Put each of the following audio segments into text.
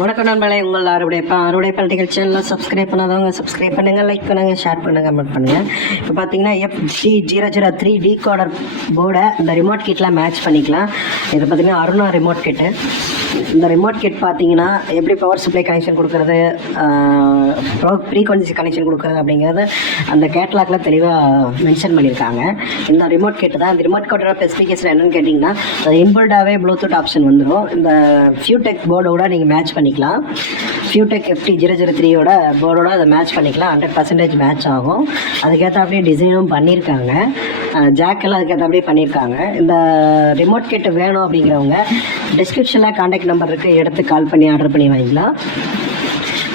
வணக்கம் நண்பர்களே, உங்கள் அறுவடை பல்டிகள் சேனலில் சப்ஸ்கிரைப் பண்ணாதவங்க சப்ஸ்கிரைப் பண்ணுங்கள், லைக் பண்ணுங்கள், ஷேர் பண்ணுங்கள், கமெண்ட் பண்ணுங்கள். இப்போ பார்த்தீங்கன்னா FG003 டீகோடர் போர்டை இந்த ரிமோட் கிட்டில் மேட்ச் பண்ணிக்கலாம். இது பார்த்தீங்கன்னா அருணா ரிமோட் கிட்டு. இந்த ரிமோட் கிட் பார்த்தீங்கன்னா எப்படி பவர் சப்ளை கனெக்ஷன் கொடுக்குறது, ஃப்ரீக்வன்சி கனெக்ஷன் கொடுக்குறது அப்படிங்கிறது அந்த கேட்லாகில் தெளிவாக மென்ஷன் பண்ணியிருக்காங்க. இந்த ரிமோட் கிட்டு தான். இந்த ரிமோட் கிட்டோட ஸ்பெசிஃபிகேஷன் என்னென்னு கேட்டிங்கன்னா, அது இன்புல்டாகவே ப்ளூடூத் ஆப்ஷன் வந்துடும். இந்த ஃபியூடெக் போர்டோட நீங்கள் மேட்ச் பண்ணிக்கலாம். ஃபியூடெக் FT003யோட போர்டோட அதை மேட்ச் பண்ணிக்கலாம். 100% மேட்ச் ஆகும். அதுக்கேற்றாப்படியே டிசைனும் பண்ணியிருக்காங்க. ஜாக்கெல்லாம் அதுக்கேற்றாப்படியே பண்ணியிருக்காங்க. இந்த ரிமோட் கிட் வேணும் அப்படிங்கிறவங்க டிஸ்கிரிப்ஷனில் கான்டாக்ட் நம்பர் இருக்குது, எடுத்து கால் பண்ணி ஆர்டர் பண்ணி வாங்கிக்கலாம்.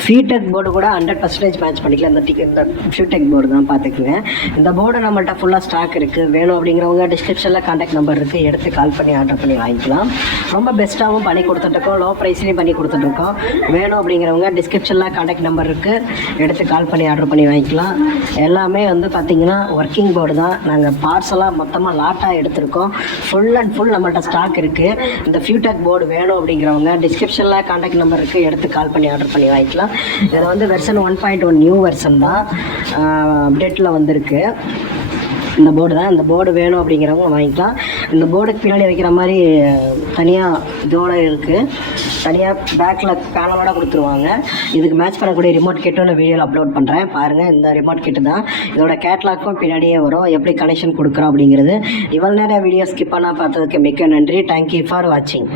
ஃபியூடெக் போர்டு கூட 100% மேட்ச் பண்ணிக்கலாம். இந்த ஃபியூடெக் போர்டு தான் பார்த்துக்குங்க. இந்த போர்டு நம்மள்கிட்ட ஃபுல்லாக ஸ்டாக் இருக்குது. வேணும் அப்படிங்கிறவங்க டிஸ்கிரிப்ஷனில் கான்டாக்ட் நம்பர் இருக்குது, எடுத்து கால் பண்ணி ஆர்டர் பண்ணி வாங்கிக்கலாம். ரொம்ப பெஸ்ட்டாகவும் பண்ணி கொடுத்துட்ருக்கோம், லோ ப்ரைஸ்லேயும் பண்ணி கொடுத்துட்ருக்கோம். வேணும் அப்படிங்கிறவங்க டிஸ்கிரிப்ஷனில் கான்டாக்ட் நம்பர் இருக்குது, எடுத்து கால் பண்ணி ஆர்டர் பண்ணி வாங்கிக்கலாம். எல்லாமே வந்து பார்த்திங்கன்னா ஒர்க்கிங் போர்டு தான். நாங்கள் பார்சலாக மொத்தமாக லாட்டாக எடுத்திருக்கோம். ஃபுல் அண்ட் ஃபுல் நம்மள்கிட்ட ஸ்டாக் இருக்குது. இந்த ஃபியூடெக் போர்டு வேணும் அப்படிங்கிறவங்க டிஸ்கிரிப்ஷனில் கான்டாக்ட் நம்பர் இருக்குது, எடுத்து கால் பண்ணி ஆர்டர் பண்ணி வாங்கிக்கலாம். இதில் வந்து வெர்ஷன் 1.1 நியூ வெர்ஷன் தான், அப்டேட்டில் வந்திருக்கு. இந்த போர்டு தான். இந்த போர்டு வேணும் அப்படிங்கிறவங்க வாங்கிக்கலாம். இந்த போர்டுக்கு பின்னாடி வைக்கிற மாதிரி தனியாக இதோட இருக்குது. தனியாக பேக்கில் பேனலோட கொடுத்துருவாங்க. இதுக்கு மேட்ச் பண்ணக்கூடிய ரிமோட் கிட்டும் நான் வீடியோவில் அப்லோட் பண்ணுறேன், பாருங்கள். இந்த ரிமோட் கிட்டு தான். இதோட கேட்லாக்கும் பின்னாடியே வரும், எப்படி கனெக்ஷன் கொடுக்குறோம் அப்படிங்கிறது. இவ்வளோ நேரம் வீடியோ ஸ்கிப் பண்ணால் பார்த்ததுக்கு மிக்க நன்றி. தேங்க்யூ ஃபார் வாட்சிங்.